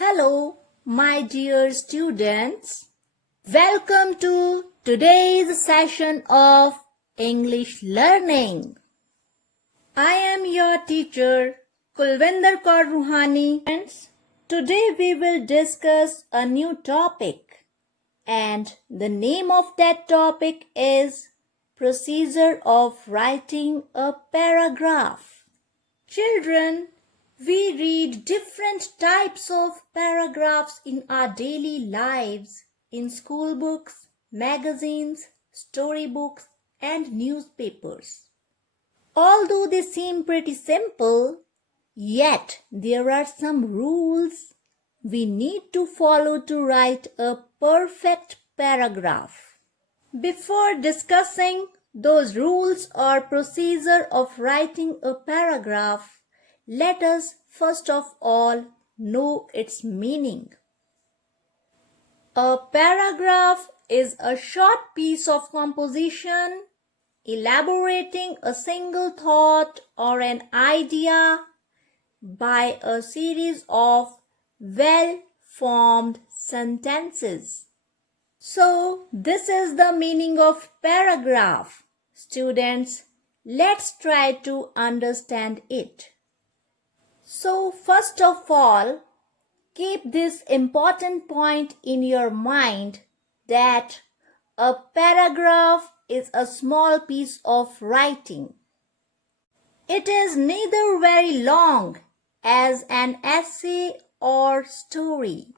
Hello, my dear students. Welcome to today's session of English learning. I am your teacher, Kulvinder Kaur Roohani. Today we will discuss a new topic, and the name of that topic is Procedure of Writing a Paragraph. Children, we read different types of paragraphs in our daily lives in school books, magazines, storybooks, and newspapers. Although they seem pretty simple, yet there are some rules we need to follow to write a perfect paragraph. Before discussing those rules or procedure of writing a paragraph, let us first of all know its meaning. A paragraph is a short piece of composition elaborating a single thought or an idea by a series of well-formed sentences. So, this is the meaning of paragraph. Students, let's try to understand it. So, first of all, keep this important point in your mind that a paragraph is a small piece of writing. It is neither very long as an essay or story,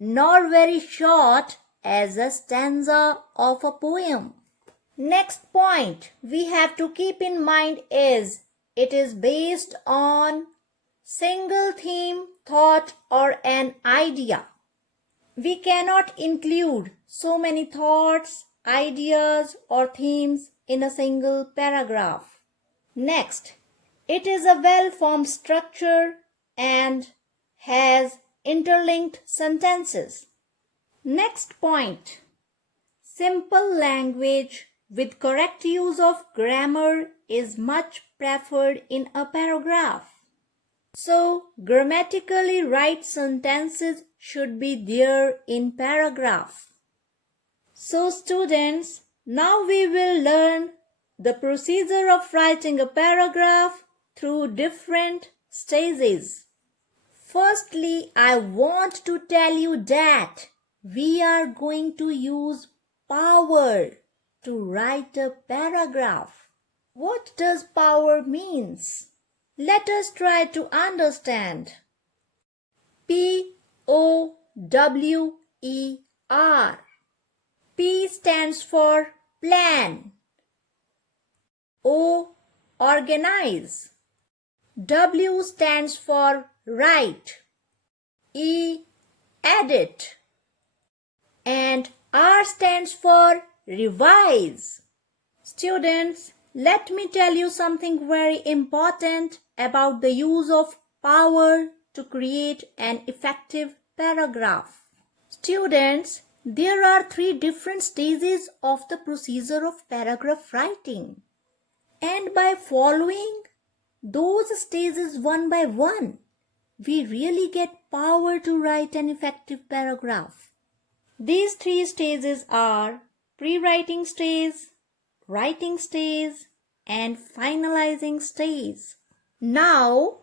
nor very short as a stanza of a poem. Next point we have to keep in mind is it is based on single theme, thought, or an idea. We cannot include so many thoughts, ideas, or themes in a single paragraph. Next, it is a well-formed structure and has interlinked sentences. Next point, simple language with correct use of grammar is much preferred in a paragraph. So, grammatically right sentences should be there in paragraph. So, students, now we will learn the procedure of writing a paragraph through different stages. Firstly, I want to tell you that we are going to use power to write a paragraph. What does power means? Let us try to understand. P-O-W-E-R. P stands for plan. O, organize. W stands for write. E, edit. And R stands for revise. Students, let me tell you something very important about the use of power to create an effective paragraph. Students, there are 3 different stages of the procedure of paragraph writing. And by following those stages one by one, we really get power to write an effective paragraph. These 3 stages are pre-writing stage, writing stage, and finalizing stage. Now,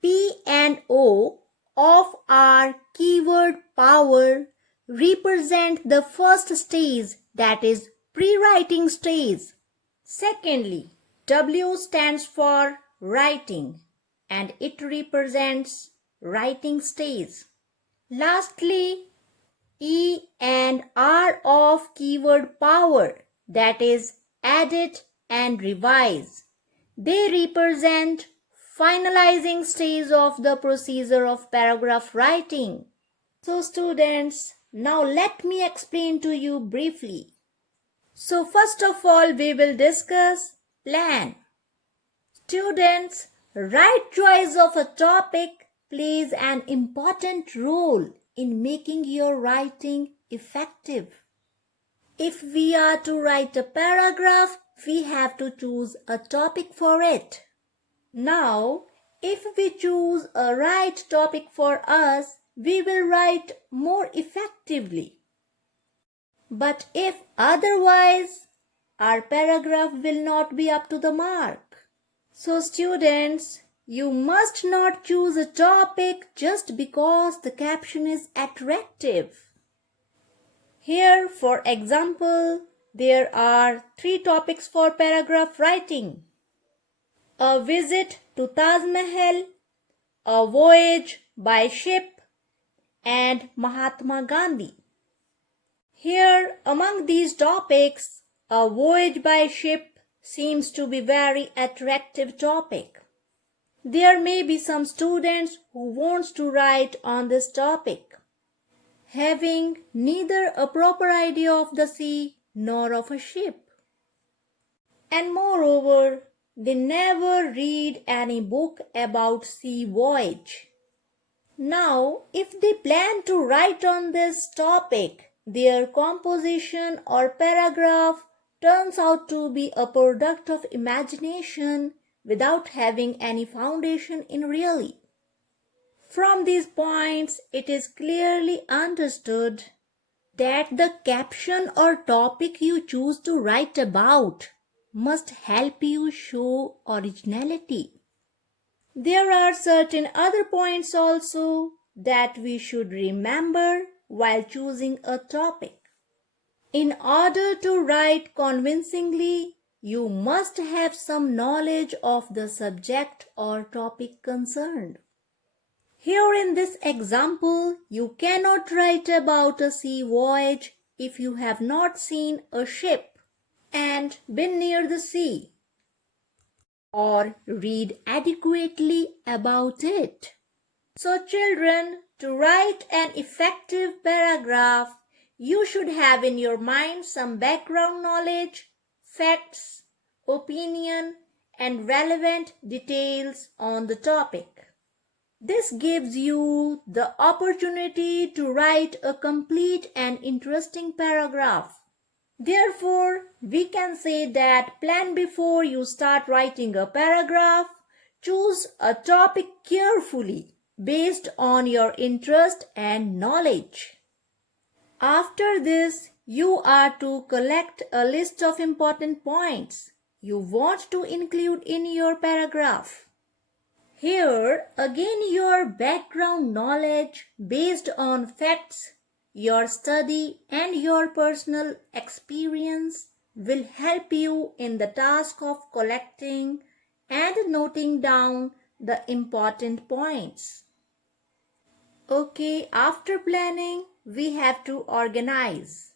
P and O of our keyword power represent the first stage, that is pre-writing stage. Secondly, W stands for writing and it represents writing stage. Lastly, E and R of keyword power, that is edit and revise. They represent finalizing stage of the procedure of paragraph writing. So students, now let me explain to you briefly. So first of all, we will discuss plan. Students, right choice of a topic plays an important role in making your writing effective. If we are to write a paragraph, we have to choose a topic for it. Now, if we choose a right topic for us, we will write more effectively. But if otherwise, our paragraph will not be up to the mark. So students, you must not choose a topic just because the caption is attractive. Here, for example, there are 3 topics for paragraph writing: a visit to Taj Mahal, a voyage by ship, and Mahatma Gandhi. Here, among these topics, a voyage by ship seems to be very attractive topic. There may be some students who wants to write on this topic, having neither a proper idea of the sea nor of a ship. And moreover, they never read any book about sea voyage. Now, if they plan to write on this topic, their composition or paragraph turns out to be a product of imagination without having any foundation in reality. From these points, it is clearly understood that the caption or topic you choose to write about must help you show originality. There are certain other points also that we should remember while choosing a topic. In order to write convincingly, you must have some knowledge of the subject or topic concerned. Here in this example, you cannot write about a sea voyage if you have not seen a ship and been near the sea, or read adequately about it. So children, to write an effective paragraph, you should have in your mind some background knowledge, facts, opinion, and relevant details on the topic. This gives you the opportunity to write a complete and interesting paragraph. Therefore, we can say that plan before you start writing a paragraph. Choose a topic carefully based on your interest and knowledge. After this, you are to collect a list of important points you want to include in your paragraph. Here, again, your background knowledge based on facts, your study, and your personal experience will help you in the task of collecting and noting down the important points. Okay, after planning, we have to organize.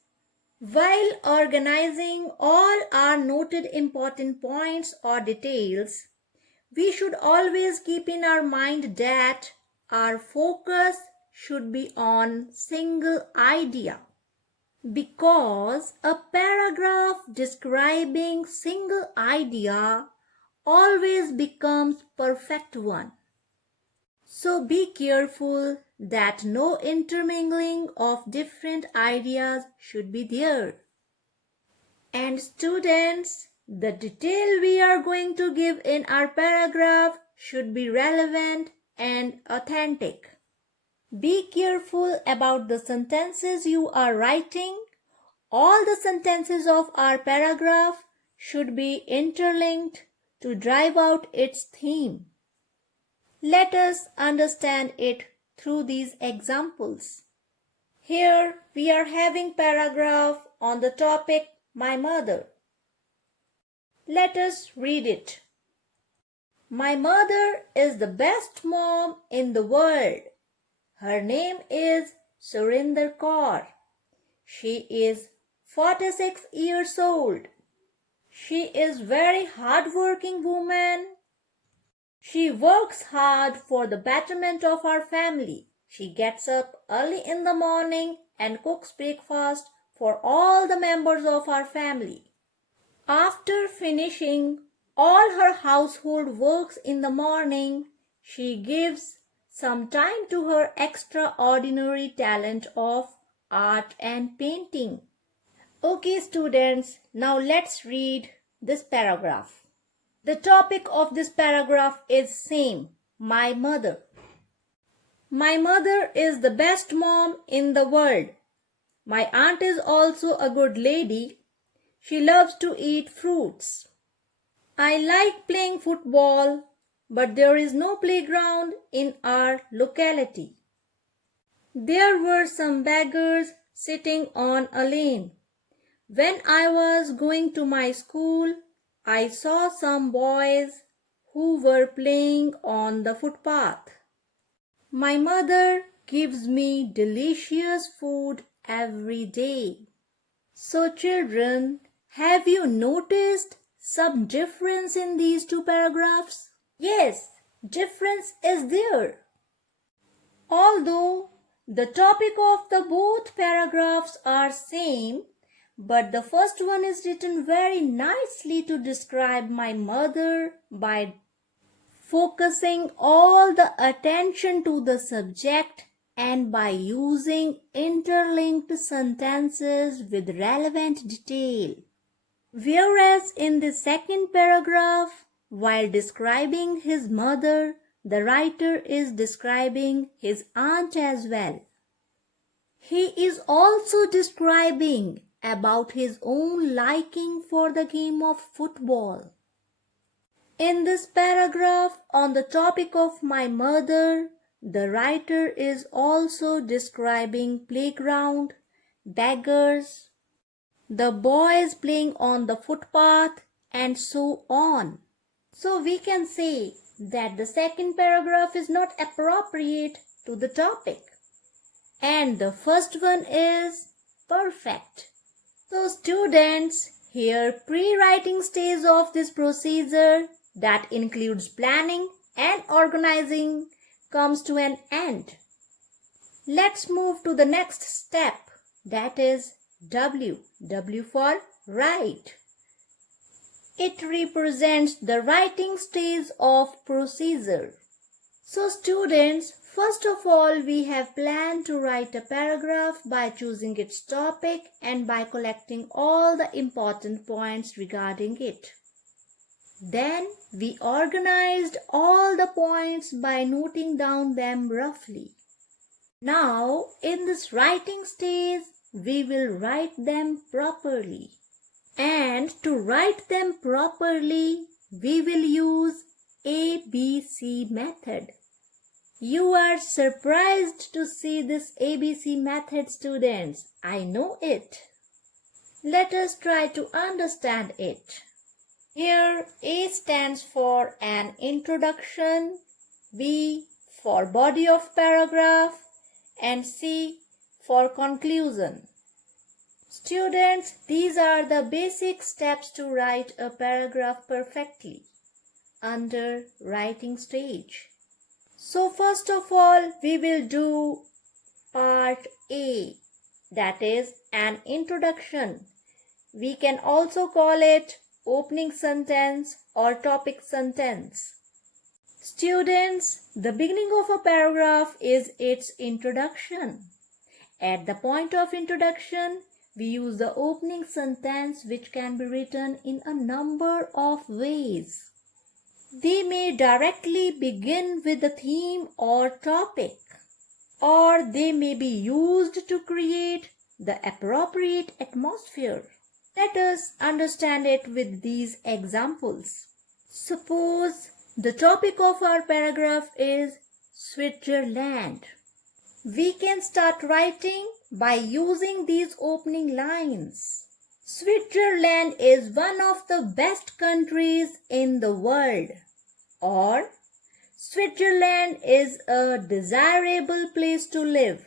While organizing all our noted important points or details, we should always keep in our mind that our focus should be on single idea, because a paragraph describing single idea always becomes perfect one. So be careful that no intermingling of different ideas should be there. And students, the detail we are going to give in our paragraph should be relevant and authentic. Be careful about the sentences you are writing. All the sentences of our paragraph should be interlinked to drive out its theme. Let us understand it through these examples. Here we are having paragraph on the topic my mother. Let us read it. My mother is the best mom in the world. Her name is Kulvinder Kaur. She is 46 years old. She is very hardworking woman. She works hard for the betterment of our family. She gets up early in the morning and cooks breakfast for all the members of our family. After finishing all her household works in the morning, she gives some time to her extraordinary talent of art and painting. Okay, students, now let's read this paragraph. The topic of this paragraph is same, my mother. My mother is the best mom in the world. My aunt is also a good lady. She loves to eat fruits. I like playing football, but there is no playground in our locality. There were some beggars sitting on a lane. When I was going to my school, I saw some boys who were playing on the footpath. My mother gives me delicious food every day. So children, have you noticed some difference in these two paragraphs? Yes, difference is there. Although the topic of the both paragraphs are same, but the first one is written very nicely to describe my mother by focusing all the attention to the subject and by using interlinked sentences with relevant detail. Whereas in the second paragraph, while describing his mother, the writer is describing his aunt as well. He is also describing about his own liking for the game of football. In this paragraph on the topic of my mother, the writer is also describing playground, beggars, the boys playing on the footpath, and so on. So we can say that the second paragraph is not appropriate to the topic, and the first one is perfect. So students, here pre-writing stage of this procedure that includes planning and organizing comes to an end. Let's move to the next step, that is W. W for write. It represents the writing stage of procedure. So students, first of all, we have planned to write a paragraph by choosing its topic and by collecting all the important points regarding it. Then we organized all the points by noting down them roughly. Now, in this writing stage, we will write them properly. And to write them properly, we will use ABC method. You are surprised to see this ABC method, students. I know it. Let us try to understand it. Here A stands for an introduction, B for body of paragraph, and C for conclusion. Students, these are the basic steps to write a paragraph perfectly under writing stage. So first of all, we will do part A, that is an introduction. We can also call it opening sentence or topic sentence. Students, the beginning of a paragraph is its introduction. At the point of introduction, we use the opening sentence, which can be written in a number of ways. They may directly begin with the theme or topic, or they may be used to create the appropriate atmosphere. Let us understand it with these examples. Suppose the topic of our paragraph is Switzerland. We can start writing by using these opening lines. Switzerland is one of the best countries in the world. Or, Switzerland is a desirable place to live.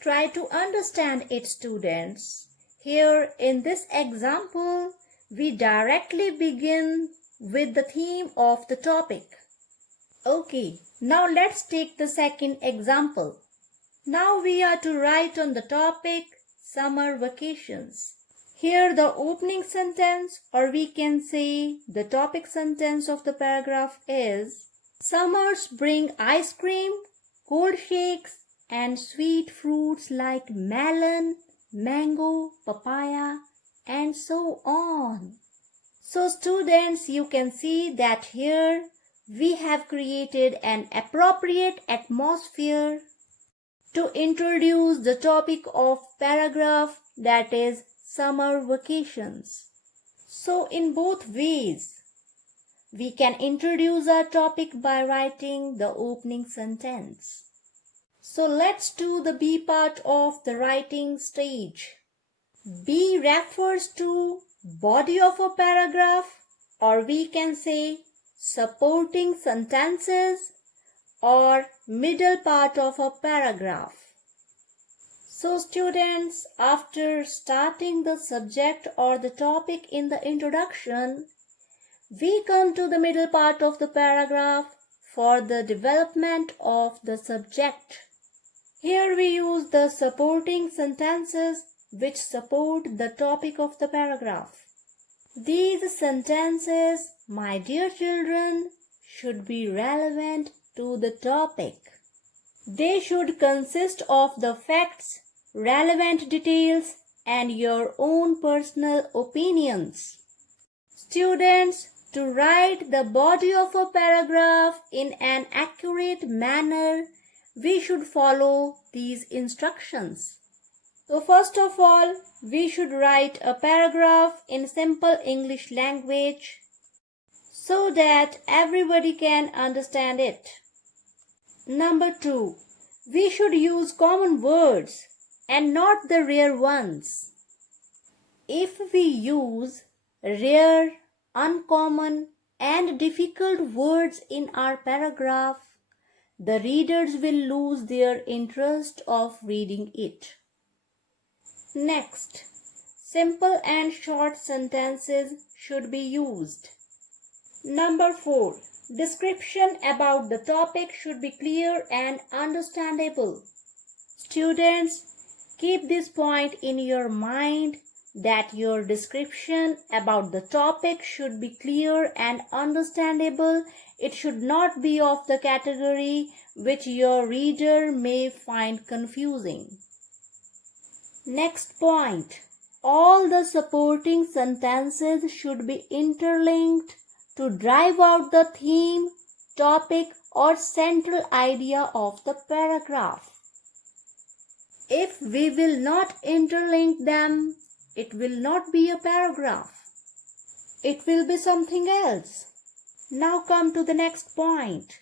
Try to understand it, students. Here in this example, we directly begin with the theme of the topic. Okay, now let's take the second example. Now we are to write on the topic summer vacations. Here the opening sentence, or we can say the topic sentence of the paragraph is: summers bring ice cream, cold shakes, and sweet fruits like melon, mango, papaya, and so on. So students, you can see that here we have created an appropriate atmosphere to introduce the topic of paragraph, that is summer vacations. So in both ways, we can introduce our topic by writing the opening sentence. So let's do the B part of the writing stage. B refers to body of a paragraph, or we can say supporting sentences or middle part of a paragraph. So students, after starting the subject or the topic in the introduction, we come to the middle part of the paragraph for the development of the subject. Here we use the supporting sentences which support the topic of the paragraph. These sentences, my dear children, should be relevant to the topic. They should consist of the facts, relevant details, and your own personal opinions. Students, to write the body of a paragraph in an accurate manner, we should follow these instructions. So first of all, we should write a paragraph in simple English language so that everybody can understand it. Number 2, we should use common words and not the rare ones. If we use rare, uncommon and difficult words in our paragraph, the readers will lose their interest of reading it. Next, simple and short sentences should be used. Number 4, description about the topic should be clear and understandable. Students, keep this point in your mind that your description about the topic should be clear and understandable. It should not be of the category which your reader may find confusing. Next point, all the supporting sentences should be interlinked to drive out the theme, topic, or central idea of the paragraph. If we will not interlink them, it will not be a paragraph. It will be something else. Now come to the next point.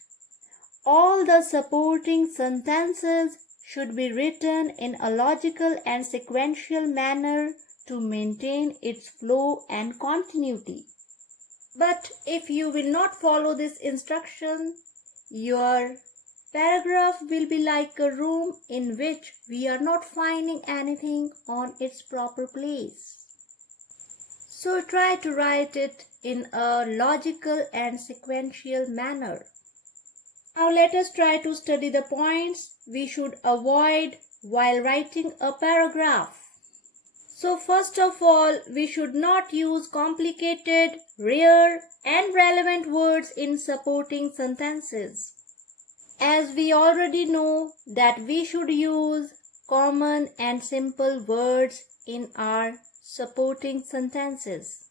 All the supporting sentences should be written in a logical and sequential manner to maintain its flow and continuity. But if you will not follow this instruction, your paragraph will be like a room in which we are not finding anything on its proper place. So try to write it in a logical and sequential manner. Now let us try to study the points we should avoid while writing a paragraph. So first of all, we should not use complicated, rare and relevant words in supporting sentences. As we already know that we should use common and simple words in our supporting sentences.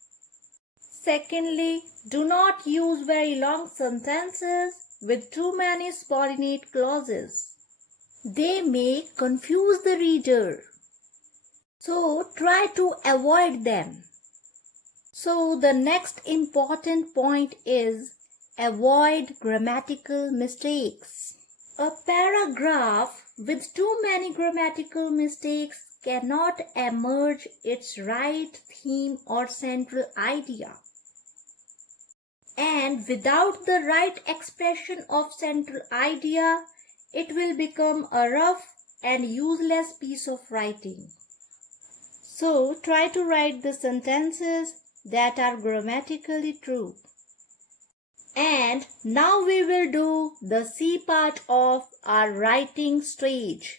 Secondly, do not use very long sentences with too many subordinate clauses. They may confuse the reader. So try to avoid them. So the next important point is avoid grammatical mistakes. A paragraph with too many grammatical mistakes cannot emerge its right theme or central idea. And without the right expression of central idea, it will become a rough and useless piece of writing. So try to write the sentences that are grammatically true. And now we will do the C part of our writing stage.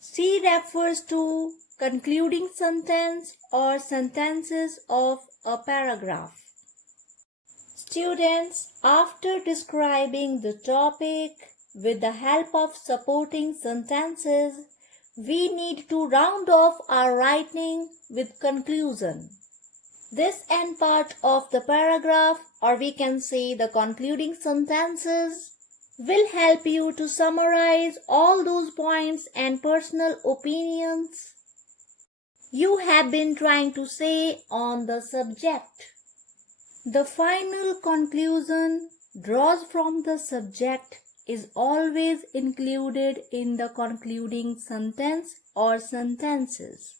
C refers to concluding sentence or sentences of a paragraph. Students, after describing the topic with the help of supporting sentences, we need to round off our writing with conclusion. This end part of the paragraph, or we can say the concluding sentences, will help you to summarize all those points and personal opinions you have been trying to say on the subject. The final conclusion draws from the subject is always included in the concluding sentence or sentences.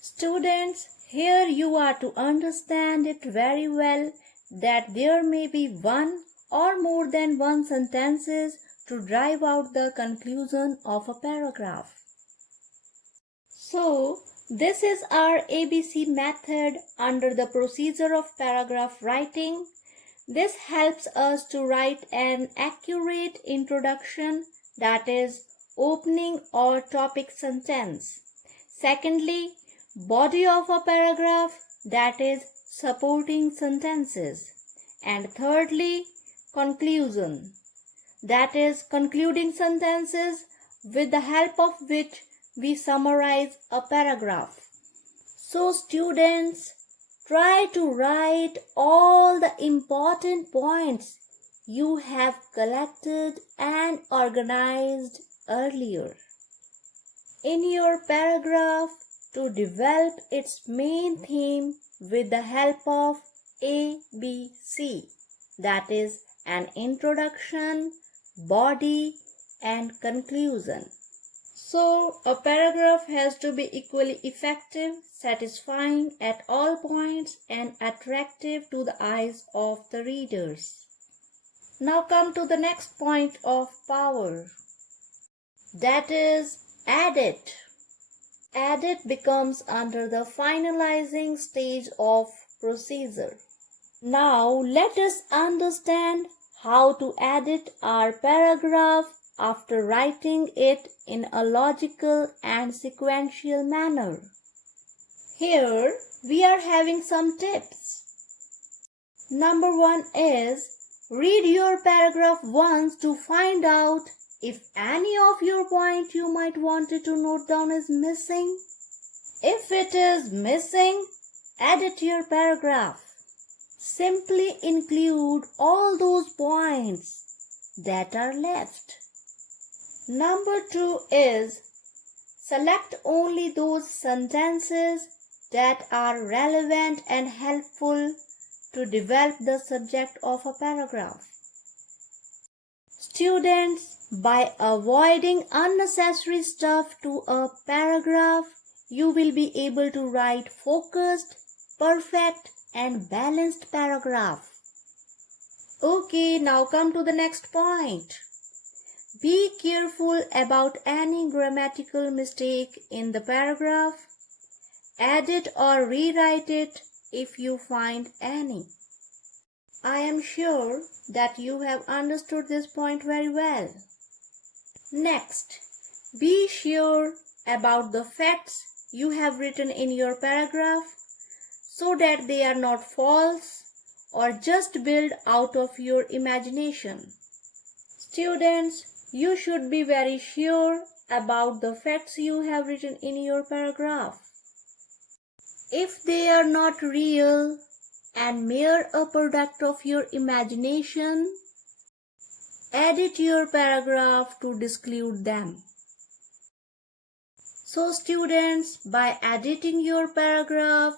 Students, here you are to understand it very well that there may be one or more than one sentences to drive out the conclusion of a paragraph. So, this is our ABC method under the procedure of paragraph writing. This helps us to write an accurate introduction, that is, opening or topic sentence. Secondly, body of a paragraph, that is, supporting sentences. And thirdly, conclusion, that is, concluding sentences with the help of which we summarize a paragraph. So students, try to write all the important points you have collected and organized earlier in your paragraph to develop its main theme with the help of ABC, that is, an introduction, body, and conclusion. So, a paragraph has to be equally effective, satisfying at all points, and attractive to the eyes of the readers. Now come to the next point of power, that is, edit. Edit becomes under the finalizing stage of procedure. Now, let us understand how to edit our paragraph after writing it in a logical and sequential manner. Here we are having some tips. Number 1 is read your paragraph once to find out if any of your point you might wanted to note down is missing. If it is missing, edit your paragraph. Simply include all those points that are left. Number 2 is select only those sentences that are relevant and helpful to develop the subject of a paragraph. Students, by avoiding unnecessary stuff to a paragraph, you will be able to write focused, perfect, and balanced paragraph. Okay, now come to the next point. Be careful about any grammatical mistake in the paragraph. Edit or rewrite it if you find any. I am sure that you have understood this point very well. Next, be sure about the facts you have written in your paragraph so that they are not false or just built out of your imagination. Students, you should be very sure about the facts you have written in your paragraph. If they are not real and mere a product of your imagination, edit your paragraph to disclude them. So students, by editing your paragraph,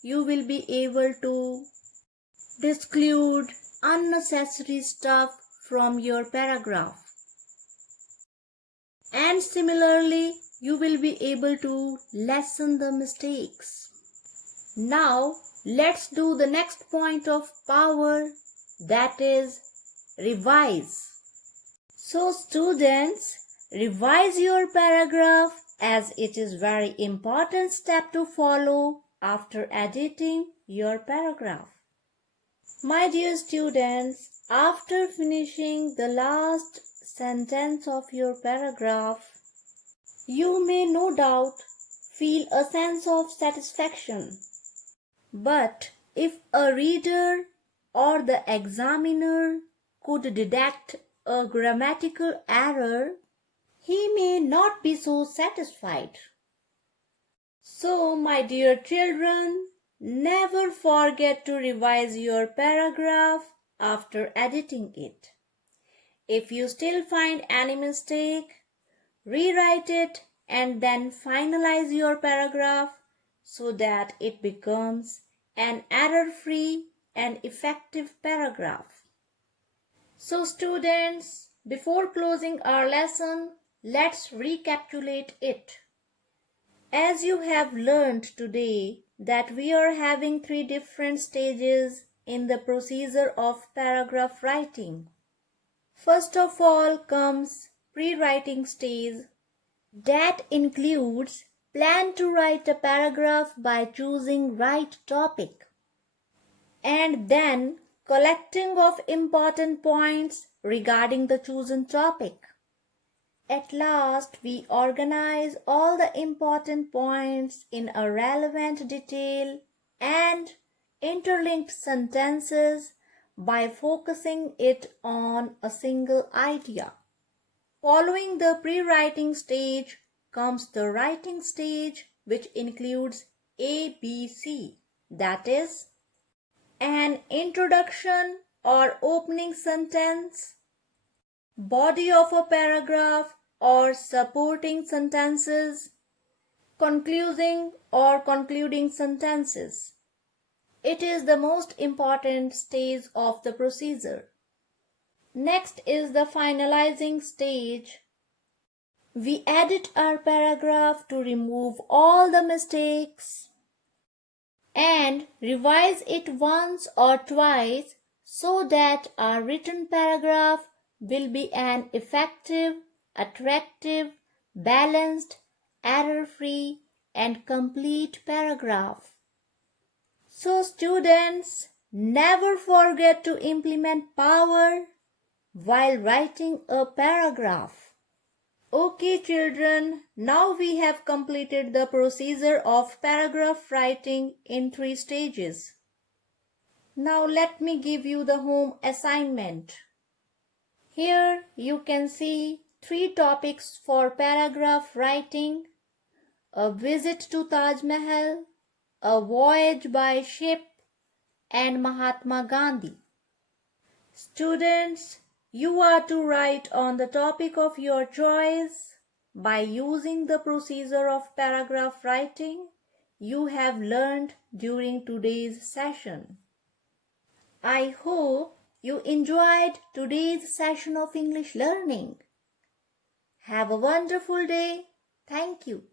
you will be able to disclude unnecessary stuff from your paragraph. And similarly, you will be able to lessen the mistakes. Now, let's do the next point of power, that is, revise. So students, revise your paragraph as it is very important step to follow after editing your paragraph. My dear students, after finishing the last sentence of your paragraph, you may no doubt feel a sense of satisfaction. But if a reader or the examiner could detect a grammatical error, he may not be so satisfied. So, my dear children, never forget to revise your paragraph after editing it. If you still find any mistake, rewrite it and then finalize your paragraph so that it becomes an error-free and effective paragraph. So students, before closing our lesson, let's recapitulate it. As you have learned today that we are having 3 different stages in the procedure of paragraph writing. First of all comes pre-writing stage. That includes plan to write a paragraph by choosing right topic, and then collecting of important points regarding the chosen topic. At last, we organize all the important points in a relevant detail and interlinked sentences by focusing it on a single idea. Following the pre-writing stage comes the writing stage, which includes ABC, that is, an introduction or opening sentence, body of a paragraph or supporting sentences, concluding or concluding sentences. It is the most important stage of the procedure. Next is the finalizing stage. We edit our paragraph to remove all the mistakes and revise it once or twice so that our written paragraph will be an effective, attractive, balanced, error-free, and complete paragraph. So students, never forget to implement power while writing a paragraph. Okay children, now we have completed the procedure of paragraph writing in 3 stages. Now let me give you the home assignment. Here you can see 3 topics for paragraph writing: a visit to Taj Mahal, a voyage by ship, and Mahatma Gandhi. Students, you are to write on the topic of your choice by using the procedure of paragraph writing you have learned during today's session. I hope you enjoyed today's session of English learning. Have a wonderful day. Thank you.